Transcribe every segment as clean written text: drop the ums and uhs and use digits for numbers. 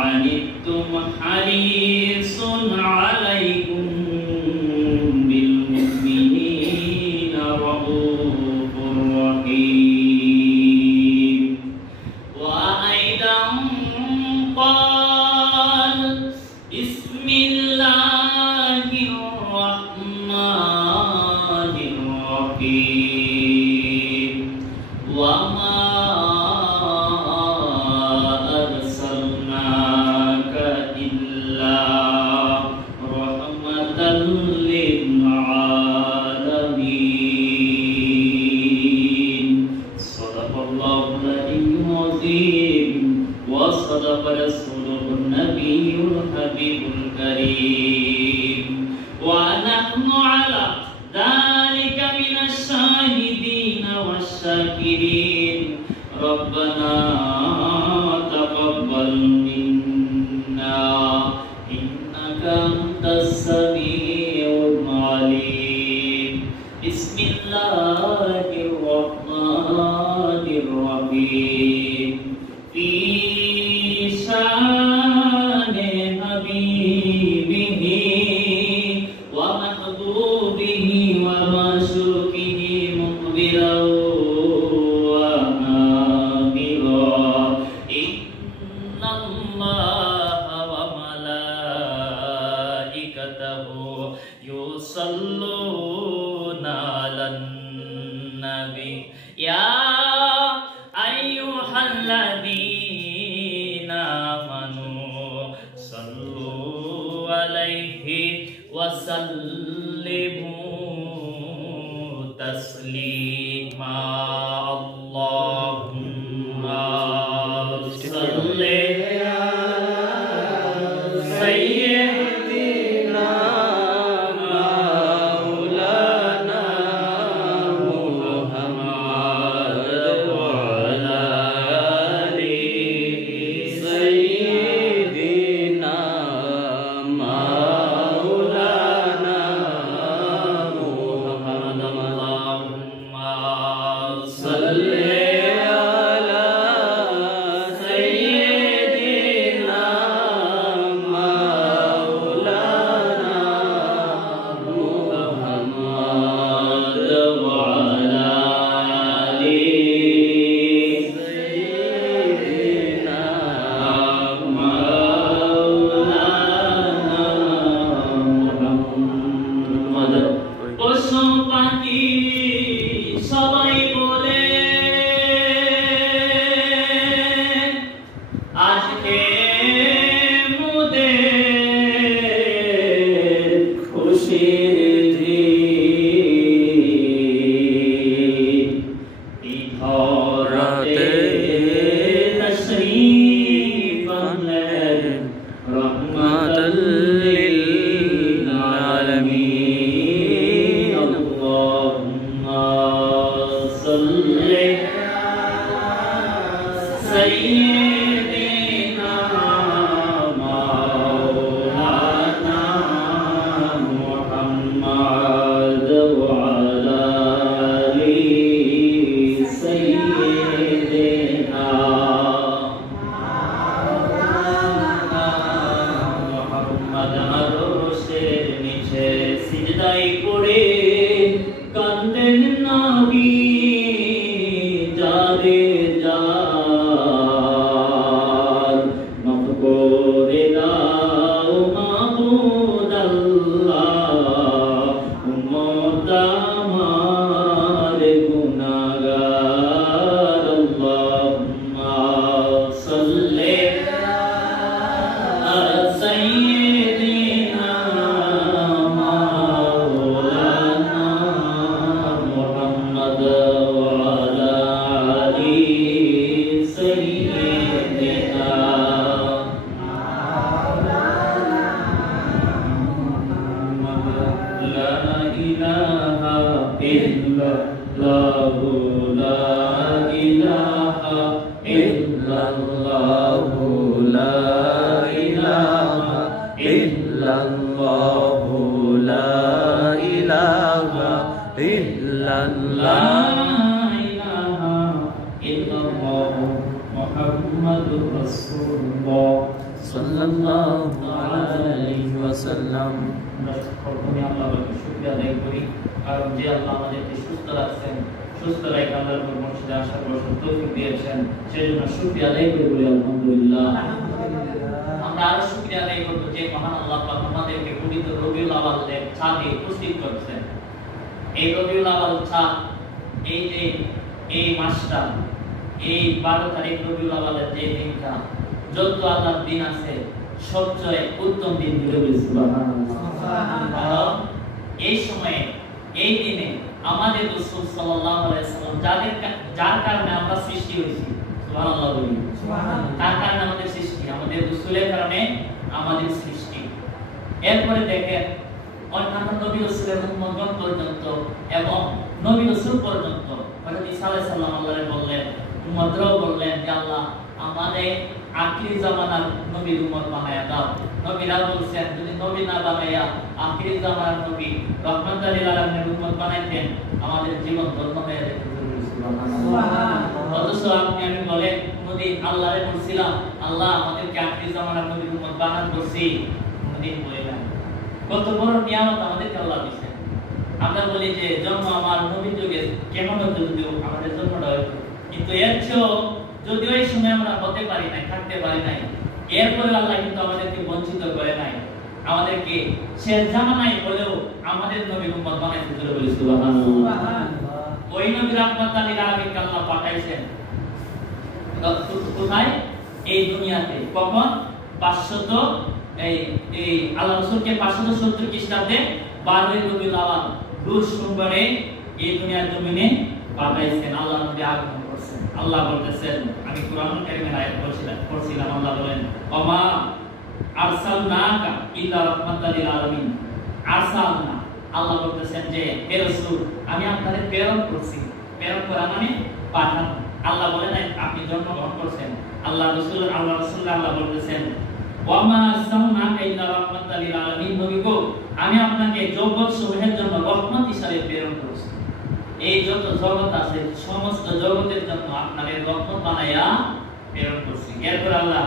عنتم حريص عليكم بالمؤمنين رؤوف رحيم وأيضا قال بسم الله الرحمن الرحيم وما أرسلناك إلا رحمة للعالمين صدق الله العلي العظيم وصدق رسوله النبي الحبيب الكريم ونحن على ذلك من الشاهدين والشاكرين ربنا تقبل منا إنك أنت السميع العليم بسم الله الرحمن الرحيم في شان حبيبه ومحبوبه ومعشوقه مقبلا وآمرا إن الله وملائكته يصلون على النبي يا أيها الذين آمنوا صلوا عليه وسلموا تسليما اللهم صل على سيدنا مولانا محمد وعلى آله سيدنا مولانا محمد اللهم صل على سيدنا مولانا محمد وعلى آله سيدنا مولانا محمد পশুপাখি সবাই বলে আজকে মোদের খুশির দিন এই ধরাতে তশরীফ আনলেন রহমাতাল লিল আলামিন আল্লাহুম্মা সাল্লি সাইয়্যিদিনা মাওলানা মুহাম্মদ ওয়া আলা আলি সাইয়্যিদিনা মুহাম্মদ আরশের নিচে সিজদায় পড়ে কান্দেন নবী যারে যার মাফ করে দাও মাবুদ আল্লাহ উম্মত আমার গুনাহগার আল্লাহুম্মা সাল্লি আলা সাইয়্যিদিনা মাওলানা মুহাম্মদ ওয়া আলা আলি সাইয়্যিদিনা লা ইলাহা ইল্লাল্লাহু লা ইলাহা ইল্লাল্লাহু লা ইলাহা ইল্লাল্লাহু লা ইলাহা ইল্লাল্লাহ লা ইলাহা ইল্লাল্লাহু মুহাম্মাদুর রাসূলুল্লাহ সাল্লাল্লাহু আলাইহি ওয়াসাল্লাম। আমরা প্রথমে আল্লাহকে শুকরিয়া আদায় করি, কারণ যে আল্লাহ আমাদেরকে সুস্থ রাখছেন, সুস্থ রেখে আল্লাহর মসজিদে আসার তৌফিক দিয়েছেন, সেজন্য শুকরিয়া আদায় করি বলি আলহামদুলিল্লাহ। আমরা আরো শুকরিয়া আদায় করব যে মহান আল্লাহ পাক আমাদেরকে পবিত্র রবিউল আউয়ালের চাঁদে উপস্থিত করেছেন। এই রবিউল আউয়াল চাঁদ, এই মাসটা, এই 12 তারিখ রবিউল আউয়ালের যে দিনটা, যত আল্লাহর দিন আছে সবচেয়ে উত্তম দিন বলি সুবহানাল্লাহ। এই সময়ে, এই দিনে আমাদের রাসূল সাল্লাল্লাহু আলাইহি সাল্লাম যার কারণে আমরা সৃষ্টি হয়েছি, সুবহানাল্লাহ বলি, তার কারণে আমাদের সৃষ্টি, আমাদের রাসূলের কারণে আমাদের সৃষ্টি। এরপরে দেখেন অন্যান্য নবী রাসূলের উম্মতগণ পর্যন্ত এবং নবী রাসূল পর্যন্ত হযরত ঈসা আলাইহিস সালাম আল্লাহকে বললেন, উম্মতরাও বললেন যে আল্লাহ আমাদের আখিরি জামানার নবীর উম্মত বানায়া দাও। নবীরা বলছেন যদি নবী না বানায়া আখিরি জামানার নবী রাহমাতুল লিল আলামিনের উম্মত বানাইতেন আমাদের জীবন ধন্য হয়ে যেত। সুবহানাল্লাহ। অথচ আমি বলেন নবী আল্লাহরে বলছিলাম আল্লাহ আমাদেরকে আখিরি জামানার নবীর উম্মত বানান বলছি, কোনদিন বললেন। কত বড় নিয়ামত আমাদেরকে আল্লাহ দিয়েছেন। আমরা বলি যে জন্ম আমার নবীর যুগে কেমন হতো যদি আমাদের জন্মটা হতো, কিন্তু এর চেয়েও যদিও এই সময় আমরা হতে পারি নাই, থাকতে পারি নাই, এরপরে আল্লাহ কিন্তু আমাদেরকে বঞ্চিত করে নাই, আমাদেরকে শেষ জামানায় হলেও আমাদের নবীর উম্মত বানাইতে বলি সুবহানাল্লাহ। ওই নবী রাহমাতুল লিল আলামিনকে আল্লাহ পাঠাইছেন কোথায়? এই দুনিয়াতে। কখন? 500 এই আল্লাহ রাসূলকে 570 খ্রিস্টাব্দে 12 রবিউল আউয়াল রোজ সোমবারে এই দুনিয়ার জমিনে পাঠাইছেন। আল্লাহ নবী আগমন করছেন। আল্লাহ বলতেছেন, আমি কুরআনুল কারীমের আয়াত পড়ছিলাম, আল্লাহ বলেন ওমা আরসালনাকা ইল্লা রাহমাতাল লিল আলামিন। আরসালনা, আল্লাহ বলতেছেন যে হে রাসূল আমি আপনাকে প্রেরণ করছি। প্রেরণ করা মানে পাঠানো। আল্লাহ বলেন আপনি জন্মগ্রহণ করছেন। আল্লাহ রাসূল বলতেছেন ওমা আরসালনাকা ইল্লা রাহমাতাল লিল আলামিন, নবী গো আমি আপনাকে জগৎ সমূহের জন্য রহমত হিসেবে প্রেরণ করছি। এই যত জগৎ আছে সমস্ত জগতের জন্য আপনাদের রহমত বানায়া প্রেরণ করছি। এরপর আল্লাহ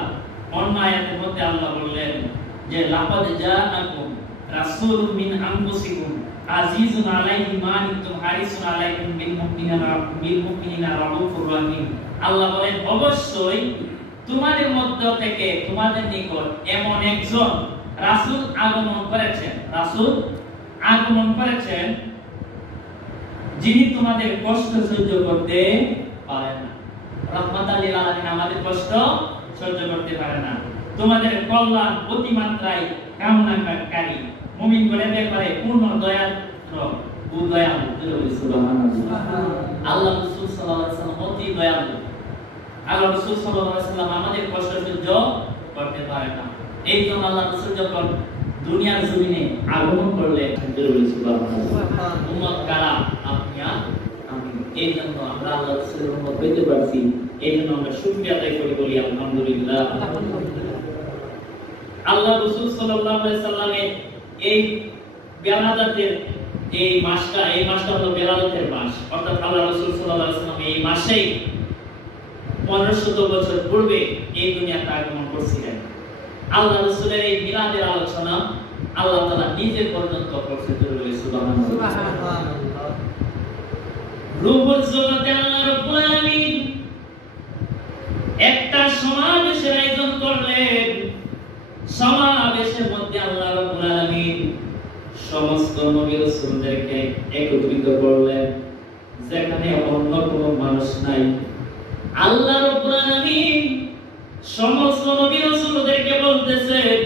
অন্য আয়াতের মধ্যে আল্লাহ বললেন যে লাকাদ জাআকুম রাসূলুম মিন আনফুসিকুম আজিজুন আলাইহি মা আনতুম হারিসুন আলাইকুম বিল মুমিনিনা রাউফুর রহিম। আল্লাহ বলেন অবশ্যই তোমাদের মধ্য থেকে তোমাদের নিকট এমন একজন রাসূল আগমন করেছেন যিনি তোমাদের কষ্ট সহ্য করতে পারেন না। রাহমাতুল লিল আলামিন আমাদের কষ্ট সহ্য করতে পারে না। তোমাদের কল্যাণ অতিমাত্রায় কামনাকারী, মুমিনগণের ব্যাপারে পূর্ণ দয়াদ্র ও দয়ালু। সুবহানাল্লাহ। আল্লাহ রাসূল সাল্লাল্লাহু আলাইহি ওয়াসাল্লাম অতি দয়ালু। আল্লাহ রাসূল সাল্লাল্লাহু আলাইহি ওয়াসাল্লাম আমাদের কষ্ট সহ্য করতে পারে না। এই জন্য আল্লাহ রাসূল যখন দুনিয়ার জমিনে আগমন করলেন, সুবহানাল্লাহ, উম্মত কারা? আপনি আর আমি। এই জন্য আমরা আল্লাহ রাসূলের উম্মত হইতে পারছি। এই জন্য আমরা শুকরিয়া আদায় করি বলি আলহামদুলিল্লাহ। আল্লাহ রাসূল সাল্লাল্লাহু আলাইহি সাল্লামের এই বেলাদাতের এই মাসটা হলো বেলাদাতের মাস। অর্থাৎ আল্লাহ রাসূল সাল্লাল্লাহু আলাইহি সাল্লাম এই মাসেই 1500 বছর পূর্বে এই দুনিয়াতে আগমন করেছিলেন। আল্লাহ রাসূলের এই মিলাদের আলোচনা আল্লাহ তাআলা নিজে পর্যন্ত করতে বলি সুবহানাল্লাহ। রূহুল জগতে আল্লাহ রাব্বুল আলামিন একটা সমাবেশের আয়োজন করলেন। সমাবেশের মধ্যে আল্লাহ রাব্বুল আলামিন সমস্ত নবী রাসূলদেরকে একত্রিত করলেন, যেখানে অন্য কোনো মানুষ নাই। আল্লাহ রাব্বুল আলামিন সমস্ত নবী রাসূলদেরকে বলতেছেন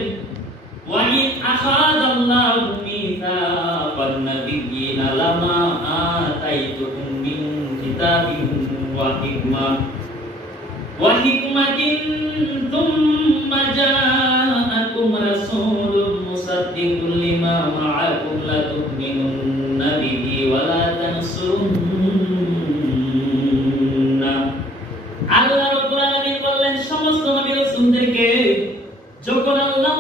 ওয়া ইন আখাযাল্লাহু মিসাকান নাবিয়্যিনা লামা আতাইতুকুম মিন কিতাবিন ওয়া হিকমাতিন তুম্মা জাআকুম রাসূলুম মুসাদ্দিকুল লিমা মা'আকুম লা তু'মিনুন্না বিহি ওয়া লা তানসুরুন্না। আল্লাহ রাব্বুল আলামিন বললেন সমস্ত নবী রাসূলদেরকে, যখন আল্লাহ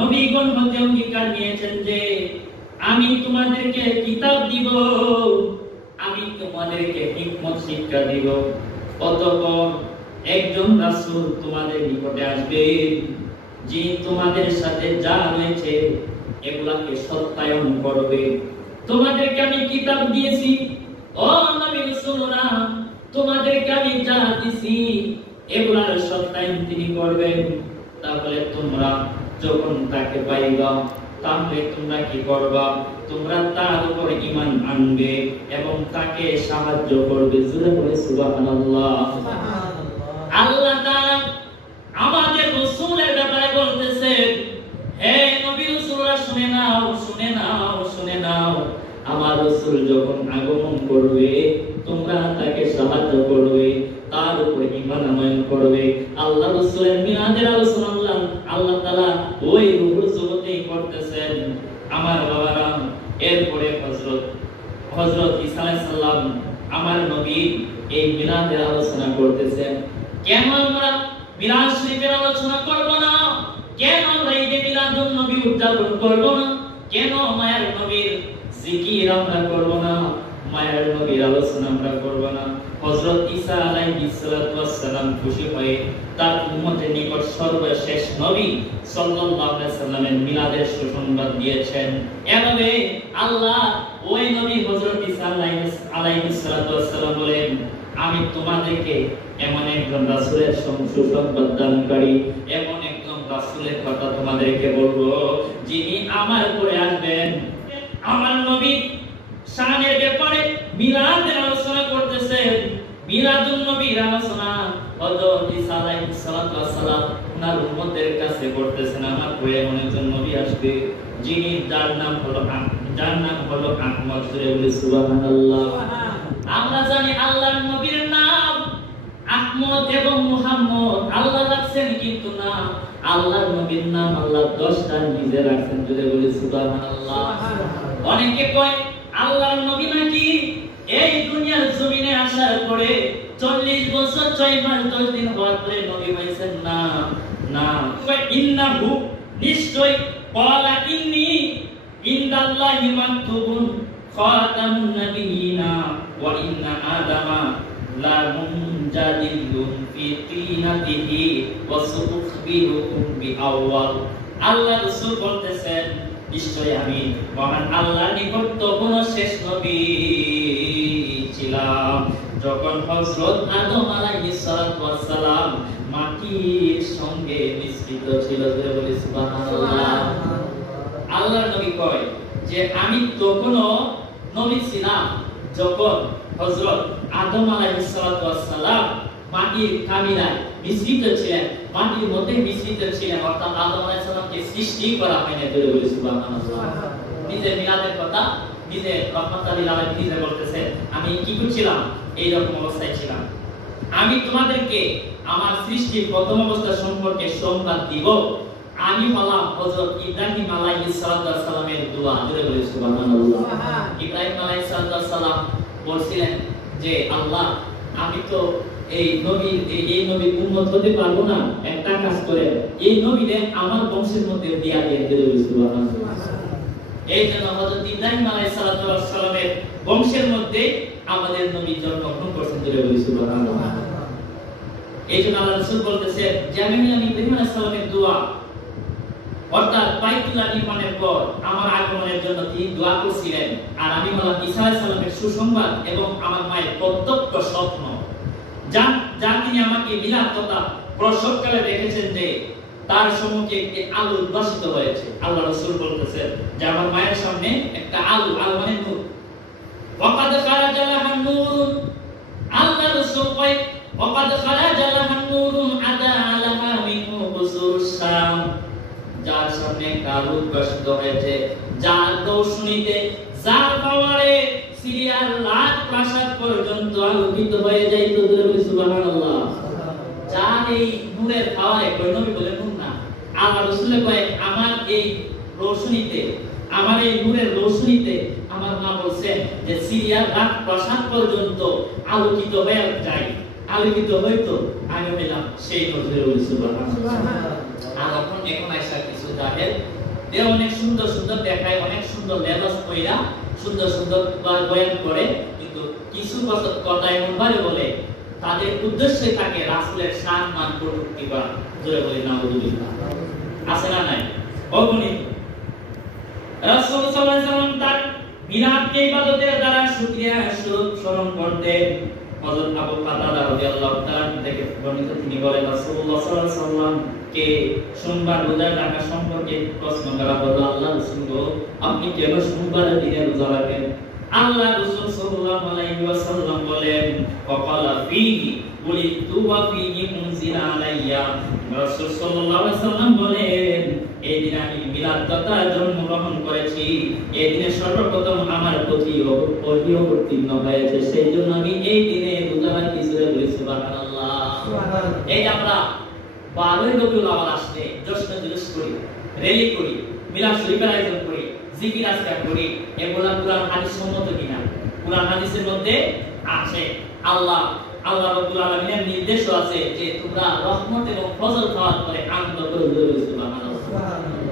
নবীগণ হতে অঙ্গীকার নিয়েছেন যে আমি তোমাদেরকে কিতাব দিব, আমি তোমাদেরকে হিকমত শিক্ষা দিব, অতঃপর একজন রাসূল তোমাদের নিকটে আসবে, যিনি তোমাদের সাথে যা রয়েছে এগুলাকে সত্যায়ন করবে। তোমাদেরকে আমি কিতাব দিয়েছি, ও নবী রাসূলরা, তোমাদেরকে আমি যা দিয়েছি এগুলার সত্যায়ন তিনি করবেন। তাহলে তোমরা যখন তাকে পাইবা, তাহলে তোমরা কি করবা? তোমরা তার উপর ঈমান আনবে এবং তাকে সাহায্য করবে। জোরে বলে সুবহানাল্লাহ। আল্লাহ তাআলা আমাদের রাসূলের ব্যাপারে বলতেছেন, হে নবী রাসূলরা শুনে নাও, শুনে নাও, শুনে নাও। আমার রাসূল যখন আগমন করবে তোমরা তাকে সাহায্য করবে, তার উপর ঈমান আনয়ন করবে। আল্লাহ রাসূলের মিলাদের আলোচনা আল্লাহ তাআলা ওই রূহুল জগতেই করতেছেন। আমার বাবারা, এরপরে হযরত ঈসা আলাইহিস সালাম আমার নবী এই মিলাদের আলোচনা করতেছেন। কেন আমরা মিলাদ শরীফের আলোচনা করব না? কেন আমরা ঈদে মিলাদুন নবী উদযাপন করব না? কেন মায়ের নবীর জিকির আমরা করব না? মায়ের নবীর আলোচনা আমরা করব না? হযরত ঈসা আলাইহিস সালাতু ওয়াস সালাম খুশি হয়ে তার উম্মতের নিকট সর্বশেষ নবী সাল্লাল্লাহু আলাইহি সাল্লামের মিলাদের সুসংবাদ দিয়েছেন। এভাবে আল্লাহ ওই নবী হযরত ঈসা আলাইহিস সালাতু ওয়াস সালাম বলেন, আমি তোমাদেরকে এমন একজন রাসূলের সুসংবাদ দানকারী, এমন একজন রাসূলের কথা তোমাদেরকে বলবো, যিনি আমার উপরে আসবেন। আমার নবী শানের ব্যাপারে মিলাদের আলোচনা করতেছেন। মিলাদুন নবীর আলোচনা হযরত ঈসা আলাইহিস সালাতু ওয়াস সালাম ওনার উম্মতের কাছে করতেছেন। আমার পরে এমন একজন নবী আসবে, যিনি যার নাম হলো আহমদ। জোরে বলি সুবহানাল্লাহ। আমরা জানি আল্লাহর নবীর নাম আহমদ এবং মুহাম্মদ আল্লাহ রাখছেন, কিন্তু না, আল্লাহর নবীর নাম আল্লাহ 10টা নিজে রাখছেন। জোরে বলি সুবহানাল্লাহ। অনেকে কয় আল্লাহর নবী নাকি এই দুনিয়ার জমিনে আসার পরে 40 বছর 6 মাস 10 দিন হওয়ার পরে নবী হয়েছেন। না না, ইন্নাহু নিশ্চয় ক্বালা ইন্নী ইনদাল্লাহি মাকতুবুন খাতামুন নাবিয়িনা ওয়া ইন্না আদামা লা মুনজাদিলুন ফি তিনাতিহি ওয়া সুখবিরুকুম বিআওয়াল। আল্লাহ রাসূল বলতেছেন, নিশ্চয় আমি মহান আল্লাহর নিকট তখন শেষ নবী ছিলাম যখন হযরত আদম আলাইহিস সালাতু ওয়াস সালাম মাটির সঙ্গে মিশ্রিত ছিল। বলে সুবহানাল্লাহ। আল্লাহর নবী কয় যে আমি তখনও নবী ছিলাম যখন হযরত আদম আলাইহিস সালাতু ওয়াস সালাম মাটির কামিনায় মিশ্রিত ছিলেন, মাটির মধ্যে মিশ্রিত ছিলেন, অর্থাৎ আদম আলাইহিস সালামকে সৃষ্টি করা হয়নি। জোরে বলি সুবহানাল্লাহ। নিজের মিলাদের কথা নিজে রহমাতুল লিল আলামিন নিজে বলতেছে, আমি কি করছিলাম? এই রকম অবস্থায় ছিলাম। আমি তোমাদেরকে আমার সৃষ্টির প্রথম অবস্থা সম্পর্কে সংবাদ দিব। আমি হলাম হযরত ইব্রাহিম আলাইহিস সালাতু ওয়াস সালামের দোয়া। জোরে বলি সুবহানাল্লাহ। ইব্রাহিম আলাইহিস সালাতু ওয়াস সালাম বলছিলেন যে আল্লাহ, আমি তো এই নবীর উম্মত হতে পারবো না, একটা কাজ করে এই নবীরে আমার বংশের মধ্যে দিয়া দিয়ে দিতে সুবহানাল্লাহ। এই জন্য হযরত ইব্রাহিম আলাইহিস সালাতু ওয়াস সালামের বংশের মধ্যে আমাদের নবী জন্মগ্রহণ করেছেন। জোরে বলি সুবহানাল্লাহ। এই জন্য আল্লাহ রাসূল বলতেছে যে আমি ইব্রাহিম আলাইহিস সালামের দোয়া, অর্থাৎ বাইতুল্লাহ নির্মাণের পর আমার আগমনের জন্য তিনি দোয়া করছিলেন, আর আমি হলাম ঈসা আলাইহিস সালামের সুসংবাদ এবং আমার মায়ের প্রত্যক্ষ স্বপ্ন, যা তিনি আমাকে মিলাদ তথা প্রসবকালে দেখেছেন যে তার সম্মুখে একটি আলো উদ্ভাসিত হয়েছে। আল্লাহ রাসূল বলতেছেন যে আমার মায়ের সামনে একটা আলো, আলো মানে নূর। ওয়াকাদ খারাজা লাহান নূরুন, আল্লাহ রাসূল কয় ওয়াকাদ খারাজা লাহান নূরুন আদা আলাহা মিনহু কুসুরুস শাম, যার সামনে একটা আলো উদ্ভাসিত হয়েছে, যার রৌশনীতে, যার পাওয়ারে সিরিয়ার লাখ প্রাসাদ পর্যন্ত আলোকিত হয়ে যাইত। সুবহানাল্লাহ। যার এই নূরের পাওয়ারে, কোন নবী বলে নূর না, আল্লাহ রাসূল কয় আমার এই রৌশনীতে, আমার এই নূরের রৌশনীতে আমার মা বলছেন যে সিরিয়ার লাখ প্রাসাদ পর্যন্ত আলোকিত হয়ে যায়, আলোকিত হইতো, আমি পেলাম সেই নূরের। সুবহানাল্লাহ। আর এখন আয়েশা কিছু জাহেল এ অনেক সুন্দর সুন্দর দেখায়, অনেক সুন্দর লেবাস পয়রা সুন্দর সুন্দর বয়ান করে, কিন্তু কিছু কথা এমন ভাবে বলে তাদের উদ্দেশ্যে থাকে রাসূলের শান মান কটূক্তি করা। জোরে বলি নাউযুবিল্লাহ। আছে না নাই? অগণিত। রাসূল সাল্লাল্লাহু আলাইহি ওয়াসাল্লাম তার মিলাদকে ইবাদতের দ্বারা শুকরিয়া স্বরূপ স্মরণ করতেন। হযরত আবু কাতাদা রাদিয়াল্লাহু তাআলা থেকে বর্ণিত, তিনি বলেন রাসূলুল্লাহ সাল্লাল্লাহু আলাইহি ওয়াসাল্লাম কে সোমবার রোজা রাখা সম্পর্কে প্রশ্ন করা হলো, আল্লাহ রাসূল গো, আপনি কেন সোমবারের দিনে রোজা রাখেন? আল্লাহ রাসূল সাল্লাল্লাহু আলাইহি ওয়াসাল্লাম বলেন, ওয়াকালা ফীহি উলিতু ওয়া ফীহি উনজিলা আলাইয়া। রাসূল সাল্লাল্লাহু আলাইহি ওয়াসাল্লাম বলেন, এই দিনে আমি মিলাদ তথা জন্মগ্রহণ করেছি, এই দিনে সর্বপ্রথম আমার প্রতি ওহী অবতীর্ণ হয়েছে, সেই জন্য আমি এই দিনে রোজা রাখি। সূরা বলি সুবহানাল্লাহ। সুবহানাল্লাহ। এই আমরা 12 রবিউল আউয়াল আসলে জশ্ন জুলুস করি, র্যালি করি, মিলাদ শরীফের আয়োজন করি, জিকির আজকার করি। এগুলা কুরআন হাদিস সম্মত কিনা? কুরআন হাদিসের মধ্যে আছে। আল্লাহ রাব্বুল আলামিনের নির্দেশও আছে যে তোমরা রহমত এবং ফজল পাওয়ার পরে আনন্দ করে বলবে সুবহানাল্লাহ।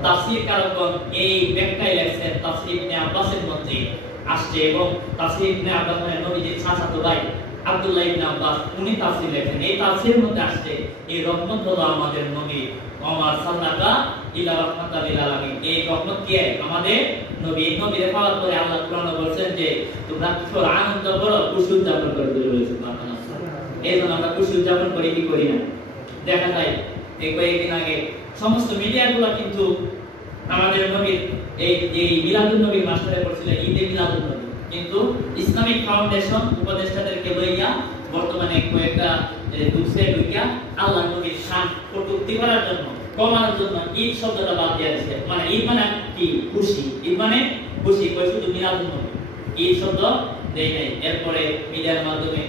তাফসীর কারকগণ এই ব্যাখ্যায় লেখেন, তাফসীর ইবনে আব্বাসের মধ্যে আসছে এবং তাফসীর ইবনে আব্বাস মানে নবীজির চাচাতো ভাই আব্দুল্লাহ ইবনে আব্বাস, উনি তাফসীর লেখেন। এই তাফসীরের মধ্যে আসছে এই রহমত হলো আমাদের নবী, ওমার সাল্লাল্লাহু ইলা রাহমাতাল লিল আলামিন। এই রহমত কি? আমাদের নবী। নবীর পাওয়ার পরে আল্লাহ কোরআনে বলেন যে তোমরা কিশোর আনন্দ করো, খুশি উদযাপন করো। সুবহানাল্লাহ। এই জন্য আমরা খুশি উদযাপন করি কি করি না? দেখা যায় এই কয়েকদিন আগে সমস্ত মিডিয়াগুলো কিন্তু আমাদের নবীর এই মিলাদুন নবীর মাসটারে করছিল ঈদে মিলাদুন নবী, কিন্তু ইসলামিক ফাউন্ডেশন উপদেষ্টাদেরকে লইয়া বর্তমানে কয়েকটা দুসে ঢুকিয়া আল্লাহ নবীর শান কটূক্তি করার জন্য, কমানোর জন্য ঈদ শব্দটা বাদ দিয়ে দিয়েছে। মানে ঈদ মানে কি? খুশি। ঈদ মানে খুশি, কই শুধু মিলাদুন নবী, ঈদ শব্দ দেই নাই। এরপরে মিডিয়ার মাধ্যমে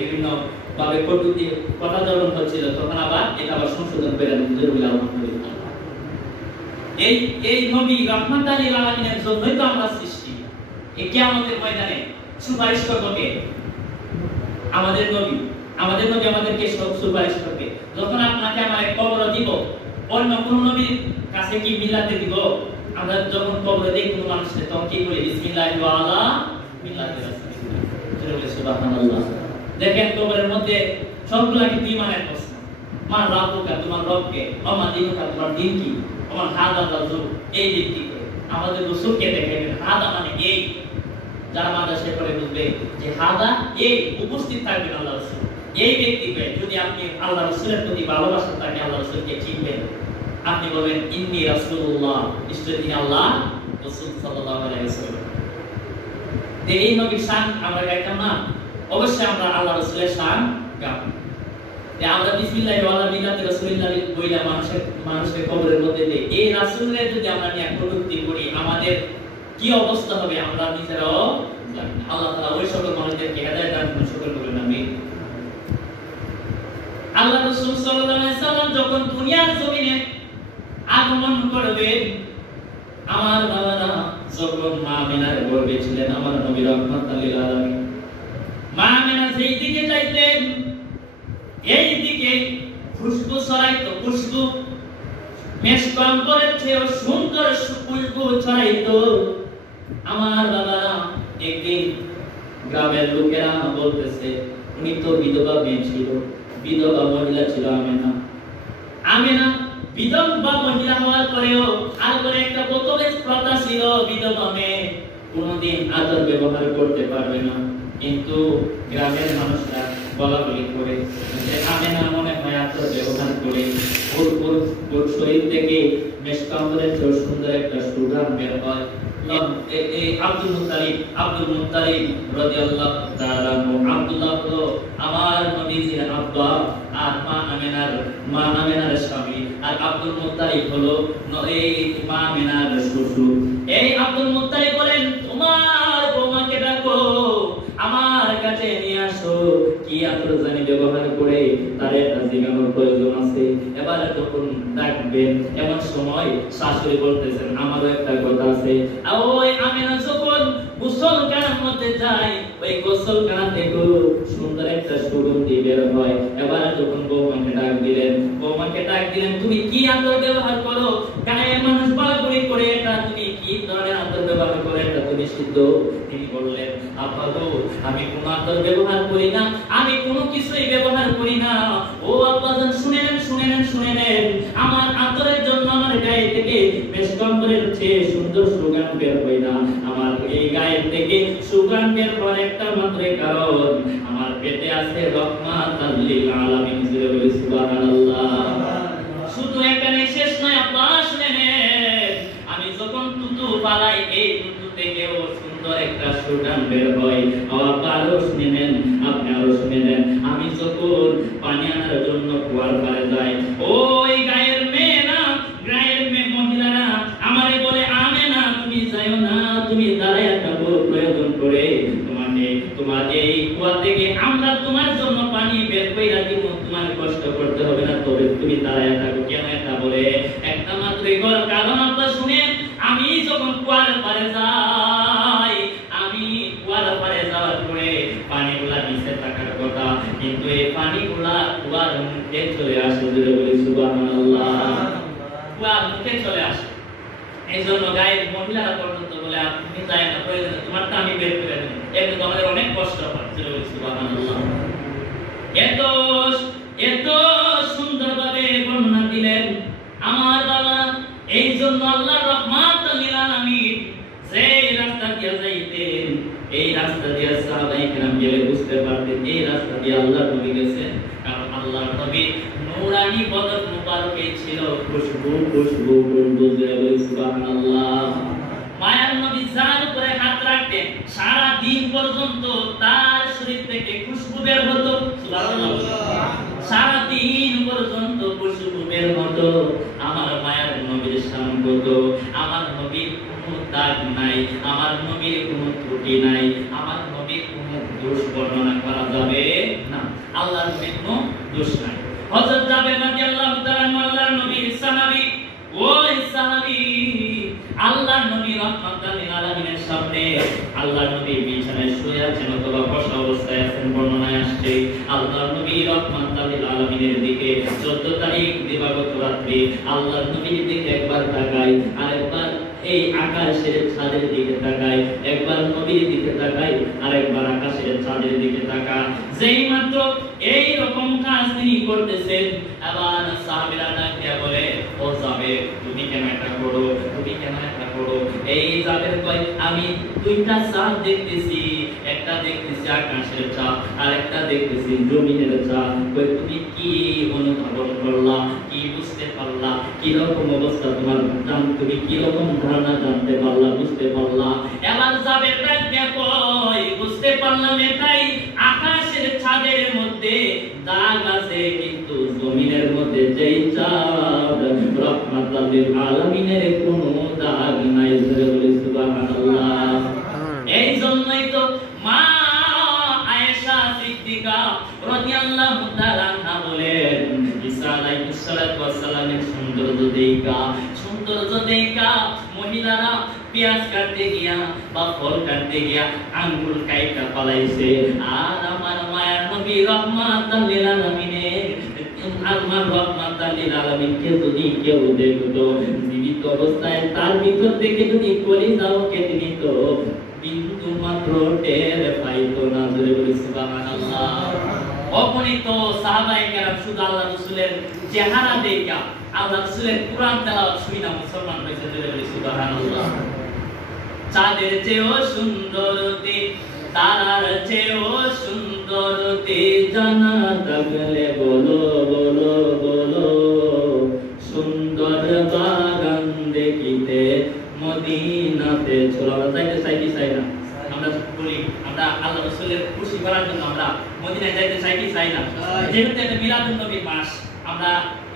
বিভিন্ন ভাবে কটূক্তি কথা যখন হচ্ছিল, তখন আবার এটা আবার সংশোধন করে দেন। আলহামদুলিল্লাহ। এই নবী রাহমাতাল লিল আলামিনের জন্যই তো আমরা সৃষ্টি। এই কিয়ামতের ময়দানে সুপারিশ করবে আমাদের নবী। আমাদের নবী আমাদেরকে সব সুপারিশ করবে। যখন আপনাকে আমার কবর দিব, অন্য কোন নবীর কাছে কি মিলাতে দিব? আমরা যখন কবরে দেই কোন মানুষকে, তখন কি বলি? বিসমিল্লাহি ওয়া আলা মিল্লাতি রাসূলিল্লাহ। সুবহানাল্লাহ। দেখেন কবরের মধ্যে সবগুলা কি ঈমানের প্রশ্ন। মান রাব্বুকা, তোমার রবকে, ওমা দীনুকা, তোমার দিন কি, ওমা হাদা রাজুল, এই দিন কি করে। আমাদের রাসূলকে দেখাইবেন হাদা মানে এই। যারা মাদ্রাসা করে বুঝবে যে হাদা এই, উপস্থিত থাকবেন আল্লাহ রাসূল। এই ব্যক্তিকে যদি আপনি আল্লাহ রাসূলের প্রতি ভালোবাসা থাকে, আল্লাহ রাসূলকে চিনবেন। আপনি বলবেন ইন্নী রাসূলুল্লাহ, নিশ্চয় তিনি আল্লাহ রাসূল সাল্লাল্লাহু আলাইহি ওয়াসাল্লাম। এই নবীর শান আমরা গাইতাম না? অবশ্যই আমরা আল্লাহ রাসূলের শান গাবো। আমরা বিসমিল্লাহি ওয়া আলা মিল্লাতি রাসূলিল্লাহ বইলা মানুষের কবরের মধ্যে দেই। এই রাসূলের যদি আমরা নিয়ে কটূক্তি করি, আমাদের কি অবস্থা হবে আমরা নিজেরাও জানি না। আল্লাহ তাআলা ওই সকল মানুষদেরকে হেদায়েত দান করুন, সকল বলেন আমিন। আল্লাহ রাসূল সাল্লাল্লাহু আলাইহি ওয়াসাল্লাম যখন দুনিয়ার জমিনে আগমন করবেন, আমার বাবারা যখন মা আমিনার গর্ভে ছিলেন আমার নবী রাহমাতাল লিল আলামিন, মা আমিনা যেই দিকে যাইতেন এই দিকে খুশবু ছড়াইতো। খুশবু মেশকাম্বরের চেয়েও সুন্দর খুশবু ছড়াইতো। আমার বাবারা একদিন গ্রামের লোকেরা বলতেছে, উনি তো বিধবা মেয়ে ছিল, বিধবা মহিলা ছিল আমেনা। বিধবা মহিলা হওয়ার পরেও আর করে একটা প্রথমের প্রথা ছিল, বিধবা মেয়ে কোনোদিন আদর ব্যবহার করতে পারবে না। কিন্তু গ্রামের মানুষরা বলাবলি করে যে আমেনা মনে হয় আদর ব্যবহার করে ওর শরীর থেকে মেশকাম্বরের চেয়ে সুন্দর একটা সুগন্ধ বের হয়। আব্দুল মুত্তালিব রাদিয়াল্লাহু তাআলা আনহু, আব্দুল্লাহ হলো আমার নবীজির আব্বা আর মা আমিনার স্বামী, আর আব্দুল মুত্তালিব হলো এই মা আমিনার শ্বশুর। এই আব্দুল মুত্তালিব বলেন, তোমার বৌমাকে ডাকো, আমার কাছে নিয়ে আসো, কি আদর জানি ব্যবহার করে তার একটা জিগানোর প্রয়োজন আছে। এবার যখন ডাকবেন এমন সময় শাশুড়ি বলতেছেন, আমারও একটা কথা আছে। ওই আমিনা যখন গোসলখানার মধ্যে যায়, ওই গোসলখানা থেকে সুন্দর একটা সুগন্ধি বের হয়। এবার যখন বৌমাকে ডাক দিলেন, তুমি কি আদর ব্যবহার করো? গায়ে মানুষ বলাবলি করে, এটা তুমি কি ধরনের আদর ব্যবহার করো, এটা তুমি নিষিদ্ধ। তিনি বললেন, আব্বা গো, আমি কোনো আতর ব্যবহার করি না, আমি কোনো কিছুই ব্যবহার করি না। ও আব্বাজান, শুনে নেন, আমার আতরের জন্য আমার গায়ে থেকে মেশকম্বরের চেয়ে সুন্দর সুগন্ধ বের হয় না। আমার এই গায়ে থেকে সুগন্ধ বের হওয়ার একটা মাত্র কারণ, আমার পেটে আছে রহমাতাল লিল আলামিন। সুবহানাল্লাহ। শুধু এখানে শেষ নয় আব্বা, শুনে নেন, আমি যখন তুতু পালাই, এই তুতু থেকেও সুন্দর একটা সুগন্ধ বের হয়। আব্বা আরো শুনে নেন, আপনি আরো শুনে নেন, আমি যখন পানি আনার জন্য কুয়ার পাড়ে যাই, ওই গায়ের মেয়েরা, গায়ের মহিলারা আমারে বলে, আমেনা তুমি যাও না, তুমি দাঁড়ায় থাকো, প্রয়োজন করে তোমার এই কুয়া থেকে আমরা তোমার জন্য পানি বের কইরা দিব, তোমার কষ্ট করতে হবে না, তবে তুমি দাঁড়ায় থাকো। কেন এটা বলে? একটা মাত্র কারণ আব্বা শুনেন, আমি যখন কুয়ার পাড়ে যাই, আমি কুয়ার পাড়ে যাওয়ার পরে পানিগুলা নিচে থাকার কথা, কিন্তু এই পানিগুলা কুয়ার মুখে চলে আসে। বলি সুবহানাল্লাহ। কুয়ার মুখে চলে আসে। এই জন্য গায়ের মহিলারা পর্যন্ত বলে, আপনি যাই না, প্রয়োজন তোমারটা আমি বের করে দেব। এমনি তো আমাদের অনেক কষ্ট হয়। সুবহানাল্লাহ। এত সুন্দরভাবে বর্ণনা দিলেন আমার বাবা। এই জন্য আল্লাহর রহমাতুল লিল আলামিন সেই রাস্তা দিয়ে যাইতেন, এই রাস্তা দিয়ে সাহাবায়ে কেরাম গেলে বুঝতে পারতেন এই রাস্তা দিয়ে আল্লাহর নবী গেছেন। কারণ আল্লাহর নবী নূরানি বদন মুবারকে ছিল খুশবু। সুবহানাল্লাহ। মায়ার নবী যার উপরে হাত রাখতেন, সারা দিন পর্যন্ত তার শরীর থেকে খুশবু বের হতো। সুবহানাল্লাহ। সারা দিন পর্যন্ত খুশবু বের হতো। আমার মায়ার নবীর শান কত! আমার নবীর কোনো দাগ নাই, আমার নবীর কোনো ত্রুটি নাই, আমার নবীর কোনো দোষ বর্ণনা করা যাবে না। আল্লাহর নবীর কোনো দোষ নাই। হযরত জাবের রাদিয়াল্লাহু তাআলা আল্লাহর নবীর সাহাবী, ওই সাহাবী আল্লাহর নবী রাহমাতুল লিল আলামিনের সামনে, আল্লাহর নবী বিছানায় শুয়ে আছেন অথবা বসা অবস্থায় আছেন, বর্ণনায় আসছে আল্লাহর নবী রাহমাতুল লিল আলামিনের দিকে 14 তারিখ দিবাগত রাত্রি আল্লাহর নবীর দিকে একবার তাকায়, আরেকবার এই আকাশের ছাদের দিকে তাকায়, একবার নবীর দিকে তাকায়, আরেকবার আকাশের ছাদের দিকে তাকায়। যেই মাত্র এই রকম কাজ তিনি করতেছেন, আবার সাহাবীরা ডাক দিয়া বলে, ও যাবে, তুমি কেন এটা করো, তুমি কেন এটা করো? এই যাবের কয়, আমি দুইটা চাঁদ দেখতেছি, একটা দেখতেছি আকাশের চাঁদ, আর একটা দেখতেছি জমিনের চাঁদ। কই তুমি কি অনুধাবন করলা, কি বুঝতে পারলা, কি রকম অবস্থা তোমার, তুমি কি রকম ধারণা জানতে পারলা, বুঝতে পারলা? এবার যাবের ডাক দিয়া কয়, বুঝতে পারলাম এটাই, আকাশের ছাদের মধ্যে দাগ আছে, কিন্তু জমিনের মধ্যে যেই চাঁদ রহমাতুল লিল আলামিনের কোনো দাগ নাই। সুবহানাল্লাহ। এই জন্যই তো মা আয়েশা সিদ্দিকা রাদিয়াল্লাহু তাআলা আনহা বলেন, ঈসা আলাইহিস সালাতু ওয়াস সালামের সৌন্দর্য দেখা মহিলারা পেঁয়াজ কাটতে গিয়া বা ফল কাটতে গিয়া আঙ্গুল কাইটা পালাইছে। আর আমার মায়ের নবী রাহমাতুল লিল আলামিনের, আমার রাহমাতুল লিল আলামিনকে যদি কেউ দেখতো জীবিত অবস্থায়, তার ভিতর থেকে যদি কলিজাও কেটে নিত, বিন্দু মাত্র টের পাইতো না। সুবহানাল্লাহ। অগণিত সাহাবায়ে কেরাম শুধু আল্লাহ রাসূলের চেহারা দেখা, আল্লাহ রাসূলের কুরআন তেলাওয়াত শুনে মুসলমান হয়েছে। সুবহানাল্লাহ। চাঁদের চেয়েও সুন্দর তে, তারার চেয়েও সুন্দর তে, জানা থাকলে বলো বলো বলো, সুন্দর বাগান দেখিতে মদিনাতে চলো। আমরা যাইতে চাই কি চাই না? আমরা বলি, আমরা আল্লাহ রাসূলের খুশি করার জন্য আমরা মদিনায় যাইতে চাই কি চাই না? যেহেতু এটা মিলাদুন নবীর মাস, আমরা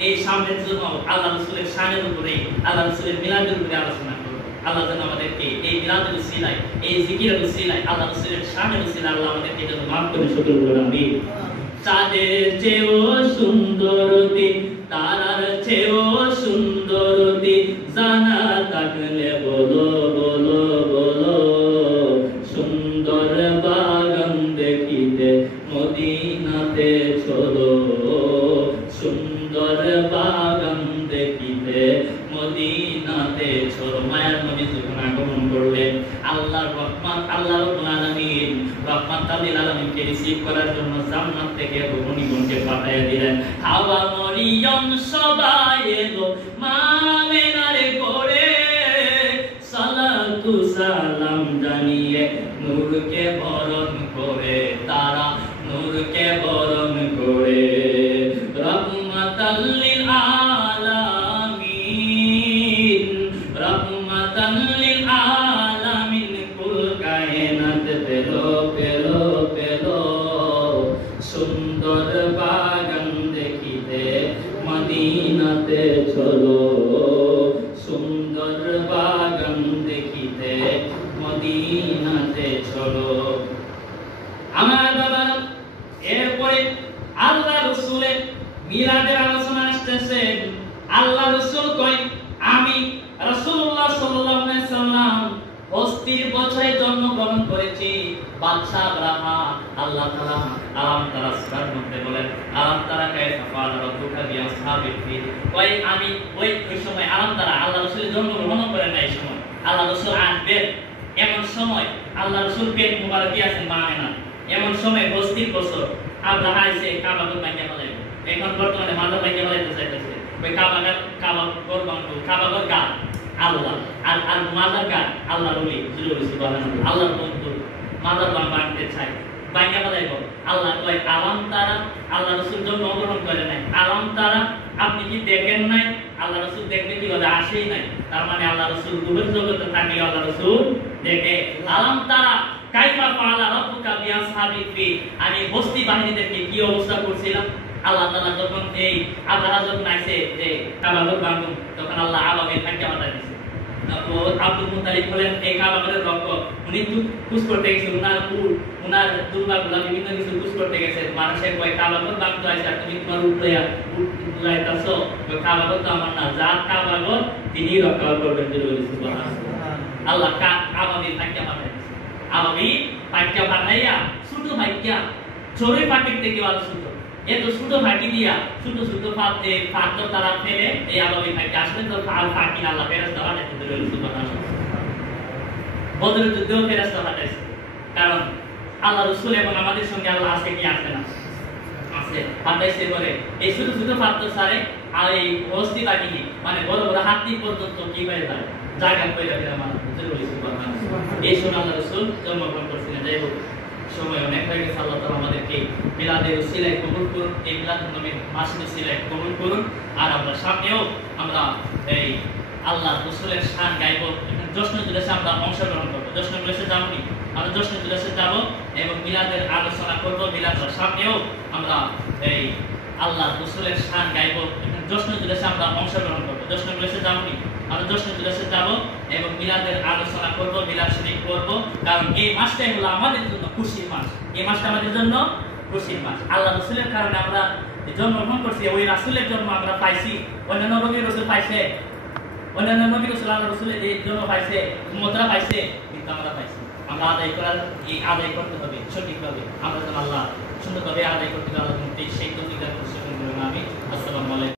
এই সামনের জন্য আল্লাহ রাসূলের শানের উপরে, আল্লাহ রাসূলের মিলাদের উপরে আলোচনা করব। আল্লাহ যেন আমাদেরকে এই মিলাদের উসিলায়, এই জিকিরের উসিলায়, আল্লাহ রাসূলের শানের উসিলায় আল্লাহ আমাদেরকে যেন মাফ করে শুকর করুন। আমিন। চাঁদের চেয়েও সুন্দর তে, তারার চেয়েও সুন্দর তে, জানা থাকলে বলো বলো বলো, সুন্দর বাগান দেখিতে মদিনাতে চলো, সুন্দর বাগান বাগান দেখিতে মদিনাতে ছোড়ো। মায়ার নবী যখন আগমন করলেন, আল্লাহর রহমত, আল্লাহ রাব্বুল আলামিন রহমাতুল লিল আলামিনকে রিসিভ করার জন্য জান্নাত থেকে রমণীগণকে পাঠিয়ে দিলেন। হাওয়া মরিয়ম সবাই এলো মা মেনারে করে, সালাতু সালাম জানিয়ে নূরকে বরণ করে, তারা নূরকে বরণ করে। রহমাতাল লিল আলামিন, রহমাতাল লিল আলামিন, কুল কায়নাত পেলো পেলো পেলো সুন্দর বাগান দেখিতে মদিনাতে চলো, সুন্দর বাগান দেখিতে মদিনাতে চলো। আমার বাবা, এরপরে আল্লাহ রাসূলের মিলাদের আলোচনা আসতেছে। আল্লাহ রাসূল কয়, আমি রাসূলুল্লাহ সাল্লাল্লাহু আলাইহি সাল্লাম 35 বছরে জন্মগ্রহণ করেছি। বাদশা আব্রাহা আল্লাহ তাআলা আলাম তারা সূরার মধ্যে বলেন, আলাম তারা কাইফা ফাআলা রাব্বুকা বিআসহাবিল ফিল। কয় আমি ওই সময় আলাম তারা, আল্লাহ রাসূলের জন্মগ্রহণ করেন না, এই সময় আল্লাহ রাসূল আসবেন এমন সময়, আল্লাহ রাসূল পেট মুবারক আছেন মা আমেনা, এমন সময় 35 বছর আব্রাহা এসে কাবা ঘর ভাঙিয়ে ফেলাইবে। এখন বর্তমানে মাথা ভাঙিয়ে ফেলাইতে চাইতেছে। ওই কাবা ঘর ভাঙবো, কাবা ঘর গা আল্লাহ, আর আর মাদার গা আল্লাহর ওলি, সুবহানাল্লাহ, আল্লাহর বন্ধু মাদার ভাঙতে চায়, ভাঙিয়ে ফেলাইব। আল্লাহ কয় আলাম তারা, আল্লাহ রাসূল জন্মগ্রহণ করে নাই, আলাম তারা আপনি কি দেখেন নাই? আল্লাহ রাসূল দেখতে কিভাবে আসেই নাই, তার মানে আল্লাহ রাসূল রূহের জগতে থাকলে আল্লাহ রাসূল দেখে। আলাম তারা কাইফা ফাআলা রাব্বুকা বিআসহাবিল ফিল, আমি বস্তি বাহিনীদেরকে কি অবস্থা করছিলাম। আল্লাহ তাআলা যখন এই আব্রাহা যখন আইছে যে কাবা ঘর ভাঙুন, তখন আল্লাহ আবাবিল ফাঁকা মাথা দিয়েছে। আব্দুল মুত্তালিব হলেন এই কাবা ঘরের রক্ষক, উনি কুচ করতে গেছে, উনার দুর্বাগুলা বিভিন্ন কিছু কুচ করতে গেছে। মানুষের কয় কাবা ঘর ভাঙতে আইছে, আর তুমি তোমার উপরে উড়াইতাছো, ওই কাবা ঘর তো আমার না, যার কাবা ঘর তিনি রক্ষা করবেন। সুবহানাল্লাহ, আল্লাহ আবাবিল ফাঁকা মাথা দিয়েছে। আবাবিল ফাঁকা বানাইয়া ছোট ভাইয়া চোরে পাখির থেকে আরো ছোট, এত ছোট ফাঁকি দিয়া ছোট ছোট ফাঁক তারা ফেলে এই আবাবিল ফাঁকি আসলে তো ফাঁকি আল্লাহ ফেরেশতা পাঠাইছে। বদরের যুদ্ধেও ফেরেশতা পাঠাইছে, কারণ আল্লাহ রাসূল এবং আমাদের সঙ্গে আল্লাহ আছে কি আছে না আছে, পাঠাইছে বলে এই ছোট ছোট ফাঁক সারে। আর এই বস্তি বাহিনী মানে বড় বড় হাতি পর্যন্ত কি হয়ে যায়, জায়গা পেয়ে যাবে আমার। এই সময় আল্লাহ রাসূল জন্মগ্রহণ করছিলেন। যাই হোক, সময় অনেক হয়ে গেছে। আল্লাহ তাআলা আমাদেরকে মিলাদের উসিলায় কবুল করুন, এই মিলাদুন নবীর মাসের উসিলায় কবুল করুন। আর আমরা সামনেও আমরা এই আল্লাহ রাসূলের শান গাইব, জশ্ন জুলুসে আমরা অংশগ্রহণ করব। জশ্ন জুলুসে যাবনি, আমরা জশ্ন জুলুসে যাব এবং মিলাদের আলোচনা করব। মিলাদের সামনেও আমরা এই আল্লাহ রাসূলের শান গাইব, জশ্ন জুলুসে আমরা অংশগ্রহণ করব। জশ্ন জুলুসে যাবনি, আমরা জশ্ন জুলুসে যাব এবং মিলাদের আলোচনা করব, মিলাদ শরীফ করব। কারণ এই মাসটাই হলো আমাদের জন্য খুশির মাস, এই মাসটা আমাদের জন্য খুশির মাস। আল্লাহ রাসূলের কারণে আমরা জন্মগ্রহণ করছি, ওই রাসূলের জন্ম আমরা পাইছি। অন্যান্য নবী রাসূল পাইছে, অন্যান্য নবী রাসূল আল্লাহ রাসূলের যে জন্ম পাইছে, উম্মতরা পাইছে, কিন্তু আমরা পাইছি। আমরা আদায় করতে হবে সঠিকভাবে। আমরা যেন আল্লাহ সুন্দরভাবে আদায় করতে পারি। আল্লাহ সেই তৌফিক দান করুন। আমি আসসালামু আলাইকুম।